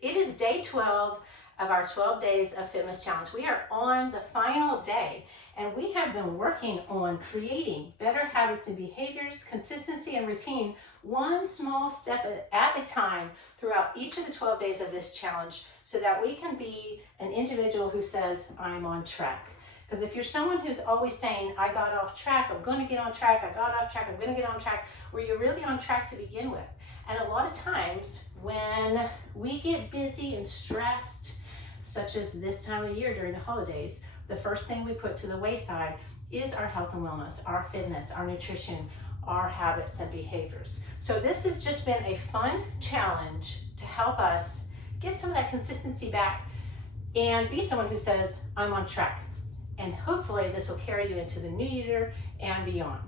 It is day 12 of our 12 days of Fitmas challenge. We are on the final day, and we have been working on creating better habits and behaviors, consistency and routine, one small step at a time throughout each of the 12 days of this challenge, so that we can be an individual who says, I'm on track. Because if you're someone who's always saying, I got off track, I'm going to get on track, I got off track, I'm going to get on track, were you really on track to begin with? And a lot of times when we get busy and stressed, such as this time of year during the holidays, the first thing we put to the wayside is our health and wellness, our fitness, our nutrition, our habits and behaviors. So this has just been a fun challenge to help us get some of that consistency back and be someone who says, I'm on track. And hopefully this will carry you into the new year and beyond.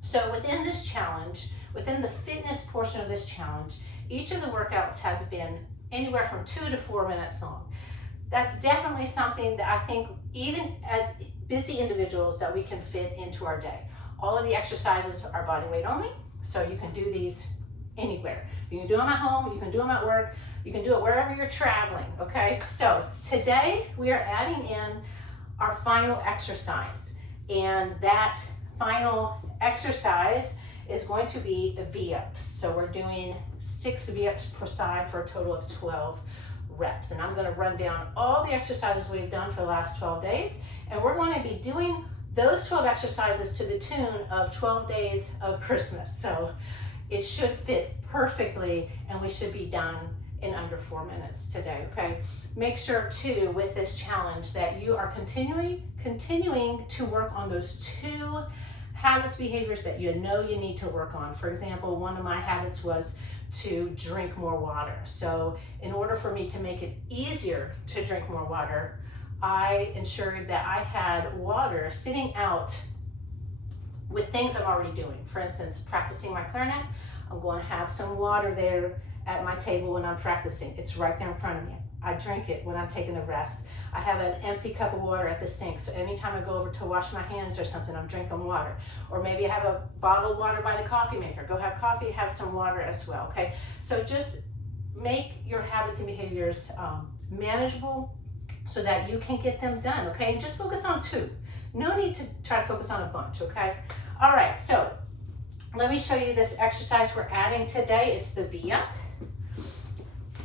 So within this challenge, within the fitness portion of this challenge, each of the workouts has been anywhere from 2 to 4 minutes long. That's definitely something that I think even as busy individuals that we can fit into our day. All of the exercises are body weight only, so you can do these anywhere. You can do them at home, you can do them at work, you can do it wherever you're traveling, okay? So today we are adding in our final exercise, and that final exercise is going to be V-ups. So we're doing 6 V-ups per side for a total of 12 reps. And I'm going to run down all the exercises we've done for the last 12 days, and we're going to be doing those 12 exercises to the tune of 12 days of Christmas. So it should fit perfectly, and we should be done in under 4 minutes today, okay? Make sure too, with this challenge, that you are continuing to work on those 2 habits, behaviors that you know you need to work on. For example, one of my habits was to drink more water. So in order for me to make it easier to drink more water, I ensured that I had water sitting out with things I'm already doing. For instance, practicing my clarinet, I'm going to have some water there at my table when I'm practicing. It's right there in front of me. I drink it when I'm taking a rest. I have an empty cup of water at the sink, so anytime I go over to wash my hands or something, I'm drinking water. Or maybe I have a bottle of water by the coffee maker. Go have coffee, have some water as well, okay? So just make your habits and behaviors manageable so that you can get them done, okay? And just focus on 2. No need to try to focus on a bunch, okay? All right, so let me show you this exercise we're adding today. It's the V-up.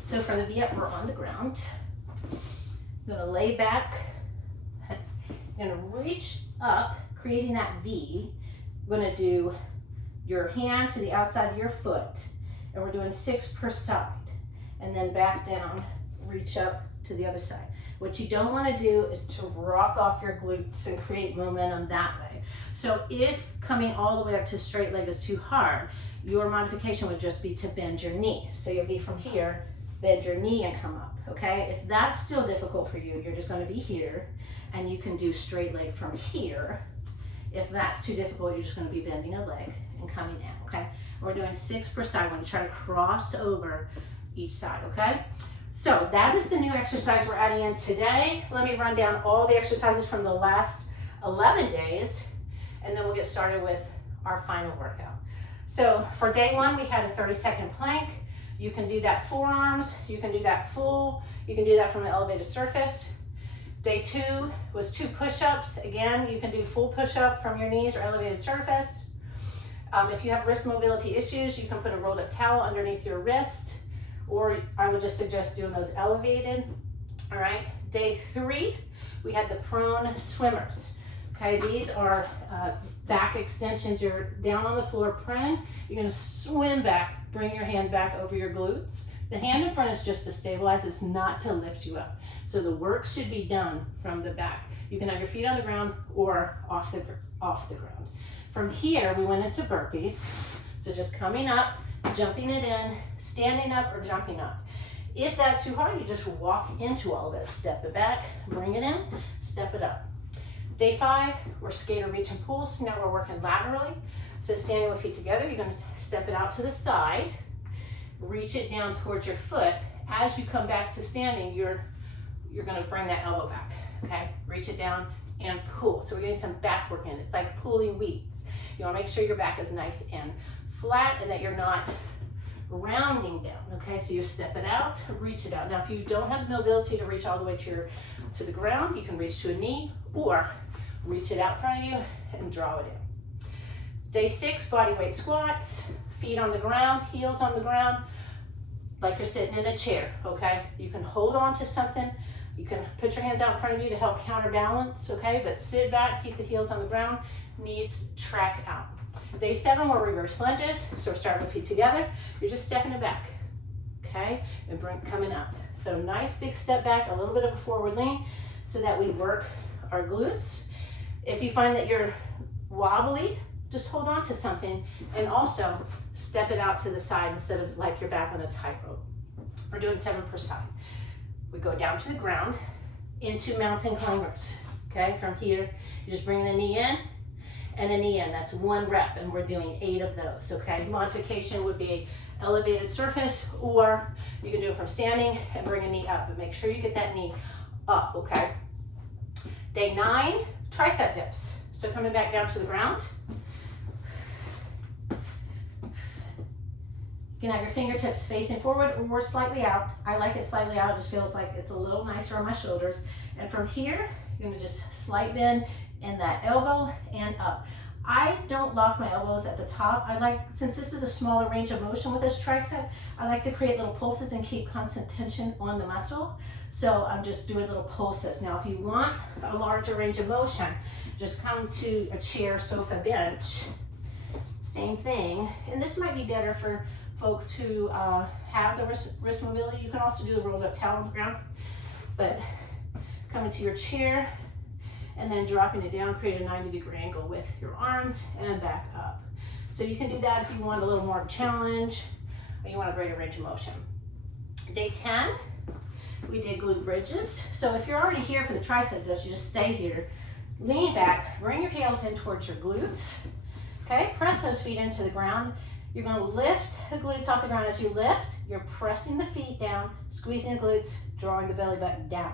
So for the V-up, we're on the ground. I'm gonna lay back. I'm gonna reach up, creating that V. We're gonna do your hand to the outside of your foot, and we're doing 6 per side. And then back down, reach up to the other side. What you don't wanna do is to rock off your glutes and create momentum that way. So if coming all the way up to straight leg is too hard, your modification would just be to bend your knee. So you'll be from here, bend your knee and come up, okay? If that's still difficult for you, you're just gonna be here, and you can do straight leg from here. If that's too difficult, you're just gonna be bending a leg and coming in, okay? We're doing 6 per side. We're gonna try to cross over each side, okay? So that is the new exercise we're adding in today. Let me run down all the exercises from the last 11 days, and then we'll get started with our final workout. So for day 1, we had a 30-second plank. You can do that forearms, you can do that full, you can do that from an elevated surface. Day 2 was 2 push-ups. Again, you can do full push-up from your knees or elevated surface. If you have wrist mobility issues, you can put a rolled up towel underneath your wrist, or I would just suggest doing those elevated. All right, day 3, we had the prone swimmers. Okay, these are back extensions. You're down on the floor prone. You're gonna swim back, bring your hand back over your glutes. The hand in front is just to stabilize, it's not to lift you up. So the work should be done from the back. You can have your feet on the ground or off the ground. From here, we went into burpees. So just coming up, jumping it in, standing up or jumping up. If that's too hard, you just walk into all of it. Step it back, bring it in, step it up. Day 5, we're skater reach and pull. So now we're working laterally. So standing with feet together, you're gonna step it out to the side, reach it down towards your foot. As you come back to standing, you're gonna bring that elbow back, okay? Reach it down and pull. So we're getting some back work in. It's like pulling weeds. You wanna make sure your back is nice and flat and that you're not rounding down, okay? So you step it out, reach it out. Now, if you don't have the mobility to reach all the way to the ground, you can reach to a knee or reach it out in front of you and draw it in. Day 6, bodyweight squats, feet on the ground, heels on the ground, like you're sitting in a chair, okay? You can hold on to something. You can put your hands out in front of you to help counterbalance, okay? But sit back, keep the heels on the ground, knees track out. Day 7, we're reverse lunges. So we're starting with feet together. You're just stepping it back, okay? And coming up. So nice big step back, a little bit of a forward lean so that we work our glutes. If you find that you're wobbly, just hold on to something and also step it out to the side instead of like you're back on a tightrope. We're doing 7 per side. We go down to the ground into mountain climbers, okay? From here, you're just bringing a knee in and a knee in. That's 1 rep, and we're doing 8 of those, okay? Modification would be elevated surface, or you can do it from standing and bring a knee up, but make sure you get that knee up, okay? Day 9, tricep dips. So coming back down to the ground. You can have your fingertips facing forward or slightly out. I like it slightly out. It just feels like it's a little nicer on my shoulders. And from here, you're gonna just slight bend in that elbow and up. I don't lock my elbows at the top. I like, since this is a smaller range of motion with this tricep, I like to create little pulses and keep constant tension on the muscle. So I'm just doing little pulses. Now, if you want a larger range of motion, just come to a chair, sofa, bench. Same thing. And this might be better for folks who have the wrist mobility. You can also do the rolled up towel on the ground, but coming to your chair and then dropping it down, create a 90-degree angle with your arms and back up. So you can do that if you want a little more challenge or you want a greater range of motion. Day 10, we did glute bridges. So if you're already here for the tricep dips, you just stay here, lean back, bring your heels in towards your glutes, okay? Press those feet into the ground. You're going to lift the glutes off the ground. As you lift, you're pressing the feet down, squeezing the glutes, drawing the belly button down,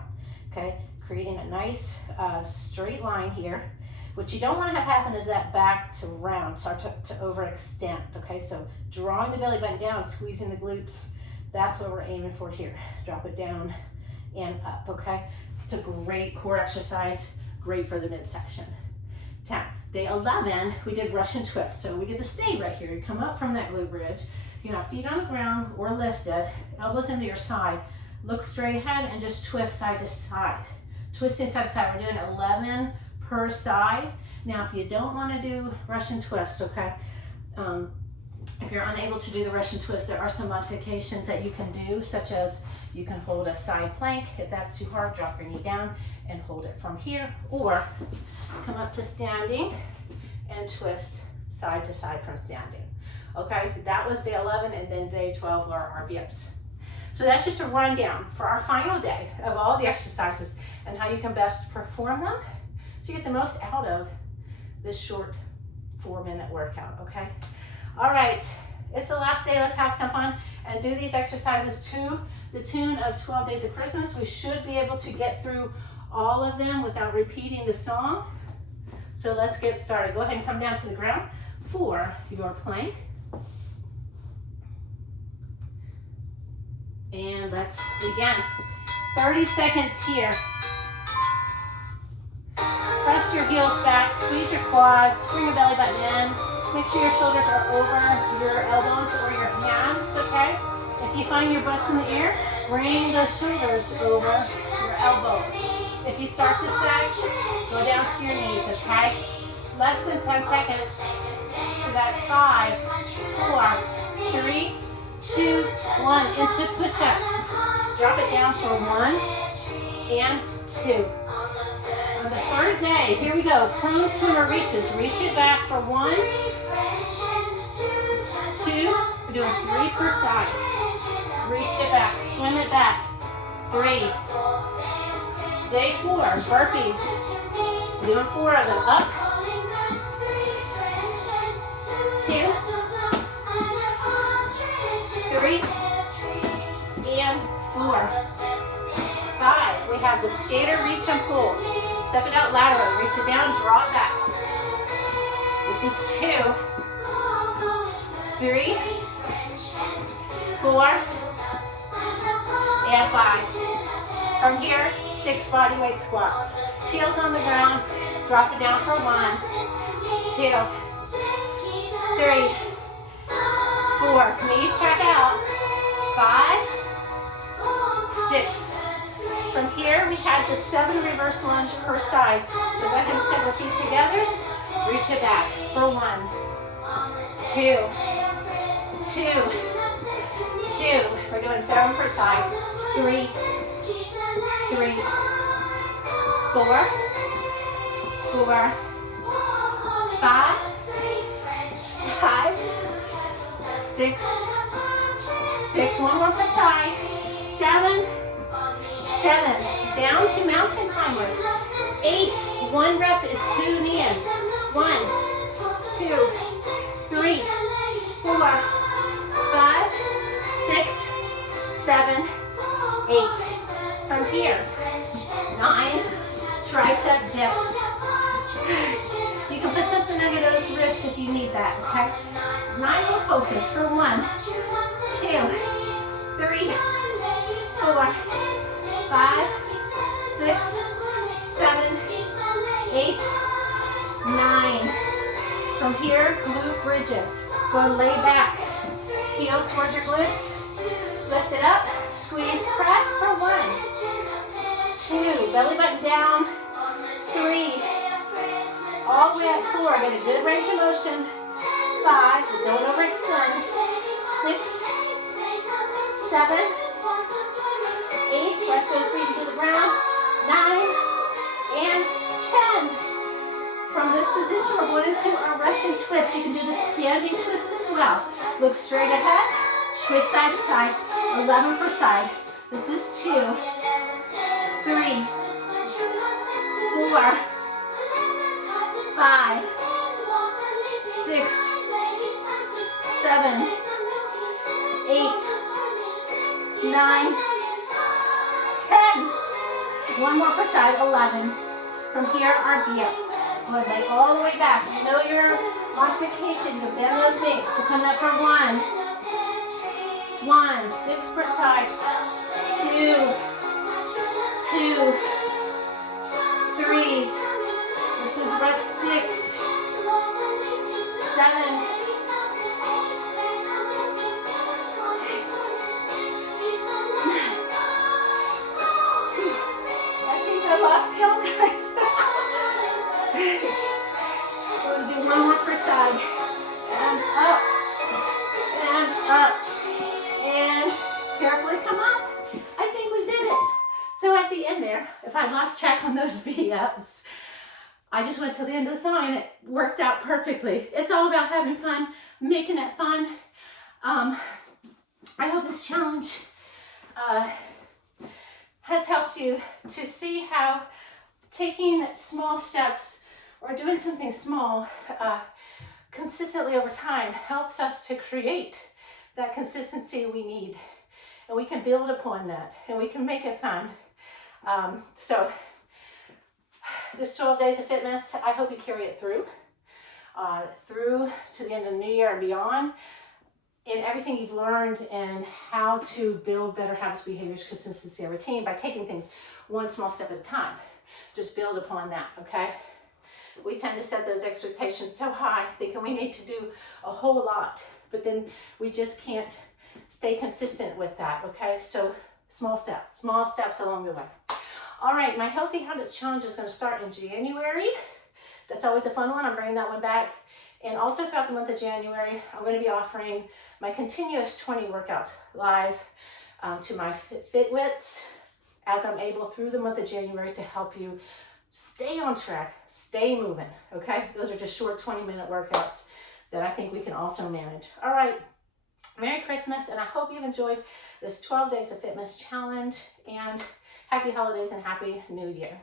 okay? Creating a nice straight line here. What you don't want to have happen is that back to round, start to overextend, okay? So drawing the belly button down, squeezing the glutes, that's what we're aiming for here. Drop it down and up, okay? It's a great core exercise, great for the midsection. 10. Day 11, we did Russian twist. So we get to stay right here. You come up from that glute bridge. You know, feet on the ground or lifted, elbows into your side. Look straight ahead and just twist side to side. Twisting side to side. We're doing 11 per side. Now, if you don't want to do Russian twist, okay, if you're unable to do the Russian twist, there are some modifications that you can do, such as you can hold a side plank. If that's too hard, drop your knee down and hold it from here, or come up to standing and twist side to side from standing. Okay, that was day 11, and then day 12 are our VIPs. So that's just a rundown for our final day of all the exercises and how you can best perform them so you get the most out of this short 4-minute workout, okay? All right, it's the last day. Let's have some fun and do these exercises to the tune of 12 Days of Christmas. We should be able to get through all of them without repeating the song. So let's get started. Go ahead and come down to the ground for your plank. And let's begin. 30 seconds here. Press your heels back, squeeze your quads, bring your belly button in. Make sure your shoulders are over your elbows or your hands, okay? If you find your butt's in the air, bring the shoulders over your elbows. If you start to sag, go down to your knees, okay? Less than 10 seconds. We got 5, 4, 3, 2, 1. Into push-ups. Drop it down for 1 and 2. On the third day, here we go. Prone swimmer reaches. Reach it back for 1, 2. We're doing 3 per side. Reach it back. Swim it back. 3. Day 4, burpees. We're doing 4 of them. Up. 2, 3, and 4. 5. We have the skater reach and pulls. Step it out laterally. Reach it down, draw it back. This is 2, 3, 4, and 5. From here, 6 bodyweight squats. Heels on the ground, drop it down for 1, 2, 3, 4. Knees check out. 5, 6. From here, we have the 7 reverse lunge per side. So go ahead and set the feet together. Reach it back for 1, 2, 2, 2. We're doing 7 per side. 3, 3, 4, 4, 5, 5, 6, 6. One more per side. 7, 7. Down to mountain climbers. 8. 1 rep is 2 knee-ins. 1, 2, 3, 4, 5, 6, 7, 8. From here, 9 tricep dips. You can put something under those wrists if you need that, okay? 9 more pulses for 1, 2, 3, 4, 5, 6, 7, 8, 9. From here, glute bridges. Go and lay back. Heels towards your glutes. Lift it up. Squeeze, press for 1, 2. Belly button down. 3. All the way up 4. Get a good range of motion. 5. But don't overextend. 6, 7, 8. Press those feet into the ground. 9 and 10. From this position, we're going into our Russian twist. You can do the standing twist as well. Look straight ahead, twist side to side, 11 per side. This is 2, 3, 4, 5, 6, 7, 8, 9, 10. One more per side, 11. From here, our V-ups. Going leg all the way back. You know your modification. You bend those knees. We're coming up for 1, 6 per side. 2, 2, 3. This is rep 6, 7. I lost count, guys. We'll do 1 more per side. And up. And up. And carefully come up. I think we did it. So at the end there, if I lost track on those V-ups, I just went to the end of the song and it worked out perfectly. It's all about having fun, making it fun. I hope this challenge has helped you to see how taking small steps or doing something small consistently over time helps us to create that consistency we need. And we can build upon that and we can make it fun. So this 12 days of fitness, I hope you carry it through to the end of the new year and beyond. In everything you've learned and how to build better habits, behaviors, consistency, and routine by taking things one small step at a time. Just build upon that, okay? We tend to set those expectations so high, thinking we need to do a whole lot, but then we just can't stay consistent with that, okay? So small steps along the way. All right, my Healthy Habits Challenge is going to start in January. That's always a fun one. I'm bringing that one back. And also throughout the month of January, I'm going to be offering my continuous 20 workouts live to my Fitwits as I'm able through the month of January to help you stay on track, stay moving, okay? Those are just short 20-minute workouts that I think we can also manage. All right, Merry Christmas, and I hope you've enjoyed this 12 Days of Fitness challenge, and happy holidays and happy new year.